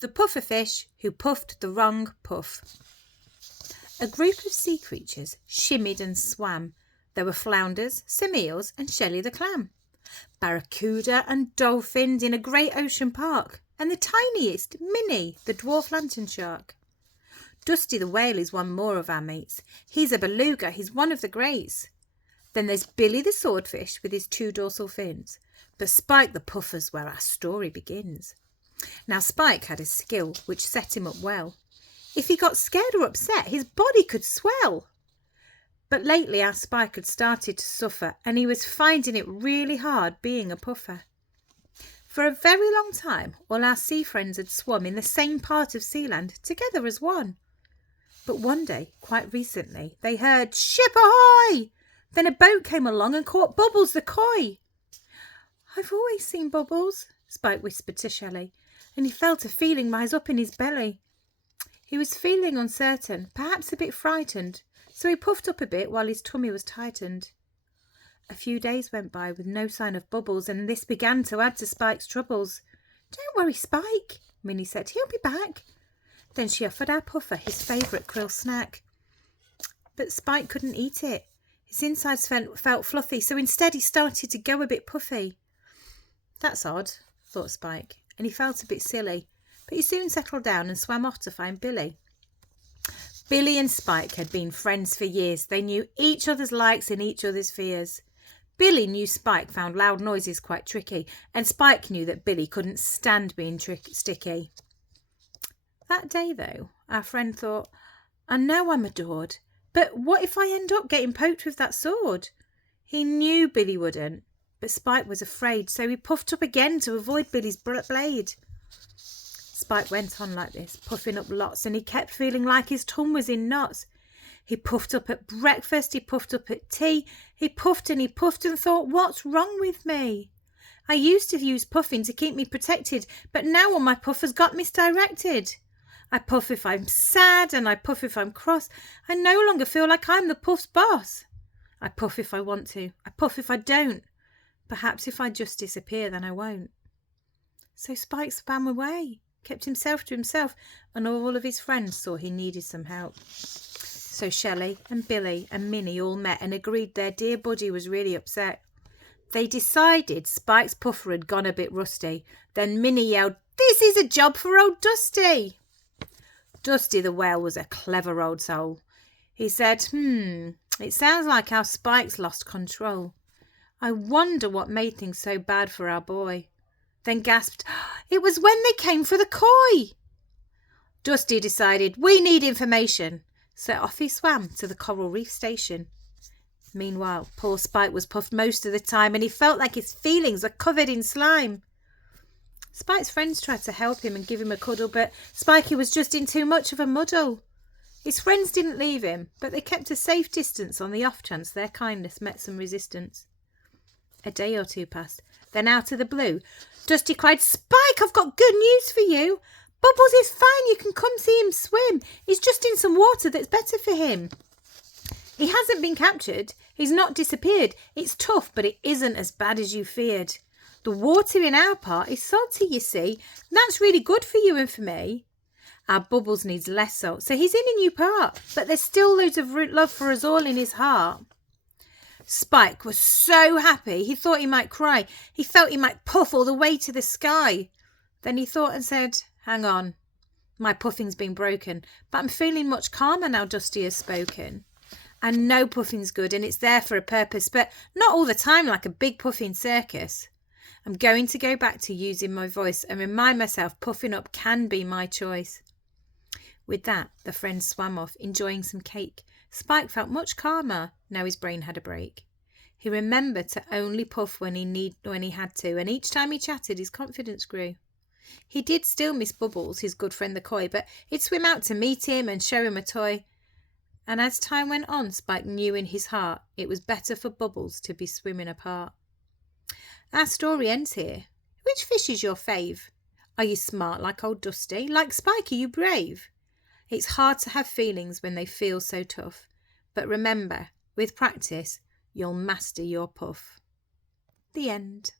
The Pufferfish Who Puffed the Wrong Puff. A group of sea creatures shimmied and swam. There were flounders, some eels and Shelley the clam, barracuda and dolphins in a great ocean park, and the tiniest, Minnie, the dwarf lantern shark. Dusty the whale is one more of our mates. He's a beluga, he's one of the greats. Then there's Billy the swordfish with his 2 dorsal fins. But Spike the puffer's where our story begins. Now Spike had a skill which set him up well. If he got scared or upset, his body could swell. But lately our Spike had started to suffer, and he was finding it really hard being a puffer. For a very long time, all our sea friends had swum in the same part of Sealand, together as one. But one day, quite recently, they heard, "Ship ahoy!" Then a boat came along and caught Bubbles the koi. "I've always seen Bubbles," Spike whispered to Shelley, and he felt a feeling rise up in his belly. He was feeling uncertain, perhaps a bit frightened, so he puffed up a bit while his tummy was tightened. A few days went by with no sign of Bubbles, and this began to add to Spike's troubles. "Don't worry, Spike," Minnie said. "He'll be back." Then she offered our puffer his favourite krill snack. But Spike couldn't eat it. His insides felt fluffy, so instead he started to go a bit puffy. "That's odd," thought Spike, and he felt a bit silly, but he soon settled down and swam off to find Billy. Billy and Spike had been friends for years. They knew each other's likes and each other's fears. Billy knew Spike found loud noises quite tricky, and Spike knew that Billy couldn't stand being sticky. That day, though, our friend thought, "I know I'm adored, but what if I end up getting poked with that sword?" He knew Billy wouldn't, but Spike was afraid, so he puffed up again to avoid Billy's blade. Spike went on like this, puffing up lots, and he kept feeling like his tongue was in knots. He puffed up at breakfast, he puffed up at tea, he puffed and thought, "What's wrong with me? I used to use puffing to keep me protected, but now all my puff has got misdirected. I puff if I'm sad and I puff if I'm cross. I no longer feel like I'm the puff's boss. I puff if I want to, I puff if I don't. Perhaps if I just disappear, then I won't." So Spike swam away, kept himself to himself, and all of his friends saw he needed some help. So Shelley and Billy and Minnie all met and agreed their dear buddy was really upset. They decided Spike's puffer had gone a bit rusty. Then Minnie yelled, "This is a job for old Dusty." Dusty the whale was a clever old soul. He said, "It sounds like our Spike's lost control. I wonder what made things so bad for our boy." Then gasped, "It was when they came for the koi." Dusty decided, "We need information." So off he swam to the Coral Reef Station. Meanwhile, poor Spike was puffed most of the time, and he felt like his feelings were covered in slime. Spike's friends tried to help him and give him a cuddle, but Spikey was just in too much of a muddle. His friends didn't leave him, but they kept a safe distance on the off chance their kindness met some resistance. A day or two passed. Then out of the blue, Dusty cried, "Spike, I've got good news for you. Bubbles is fine. You can come see him swim. He's just in some water that's better for him. He hasn't been captured. He's not disappeared. It's tough, but it isn't as bad as you feared. The water in our part is salty, you see. That's really good for you and for me. Our Bubbles needs less salt, so he's in a new part, but there's still loads of love for us all in his heart." Spike was so happy he thought he might cry. He felt he might puff all the way to the sky. Then he thought and said, "Hang on. My puffing's been broken, but I'm feeling much calmer now Dusty has spoken. I know puffing's good and it's there for a purpose, but not all the time like a big puffing circus. I'm going to go back to using my voice and remind myself puffing up can be my choice." With that, the friends swam off, enjoying some cake. Spike felt much calmer now his brain had a break. He remembered to only puff when he had to, and each time he chatted, his confidence grew. He did still miss Bubbles, his good friend the koi, but he'd swim out to meet him and show him a toy. And as time went on, Spike knew in his heart it was better for Bubbles to be swimming apart. Our story ends here. Which fish is your fave? Are you smart like old Dusty? Like Spike, are you brave? It's hard to have feelings when they feel so tough. But remember, with practice, you'll master your puff. The end.